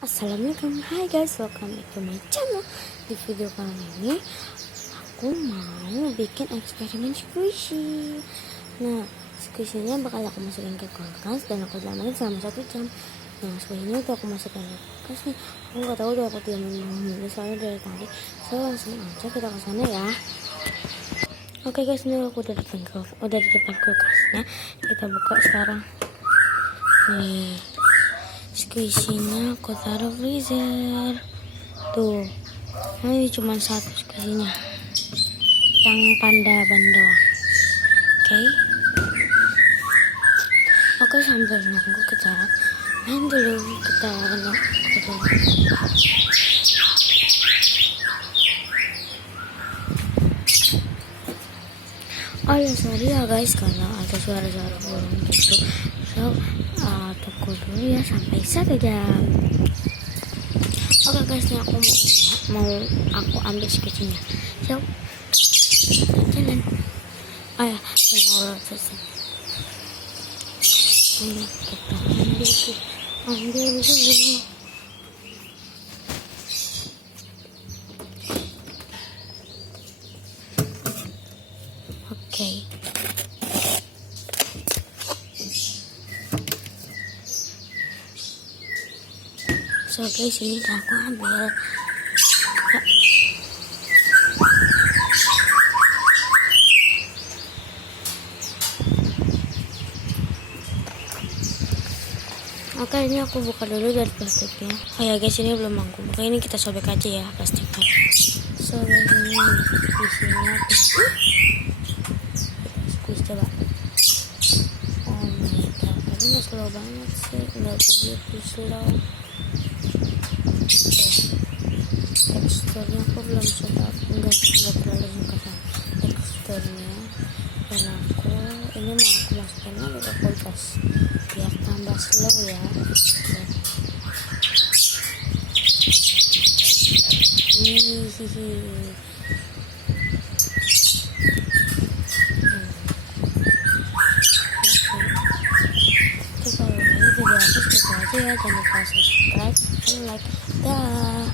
Assalamualaikum, hai guys, welcome back to my channel. Di video kali ini aku mau bikin eksperimen squishy. Nah, squishy-nya bakal aku masukin ke kulkas dan aku diamanin selama 1 jam. Nah, squishy-nya tuh aku masukin ke kulkas nih. Aku nggak tahu udah aku diamin dulu soalnya dari tadi. So langsung aja kita ke sana ya. Oke guys, ini aku udah di depan kulkasnya. Kita buka sekarang. Nih, squishy-nya aku taruh freezer tuh. Nah, ini cuma satu squishy-nya yang panda ban doang. Oke, sambil nunggu kita main dulu. Kita oh ya, sorry ya guys kalau ada suara-suara burung gitu. So tunggu dulu ya sampai 1 jam. Oke guys, ini aku mau ambil squishy-nya. So jalan. Ayo tunggu selesai. Ini kita ambil dulu. Oke. So guys, ini udah aku ambil. Oke, ini aku buka dulu dari plastiknya. Oh ya guys, ini belum aku buka. Ini kita sobek aja ya plastiknya. So guys, ini isinya squeeze coba. Oh my god, tapi nggak slow banget sih, nggak begitu slow. Teksturnya aku belum suka, nggak terlalu suka sama teksturnya. Dan ini mau aku masukin lagi ke kulkas biar tambah slow ya. Oke, kalau ini video aku segitu aja ya. Jangan lupa subscribe and like. Dah.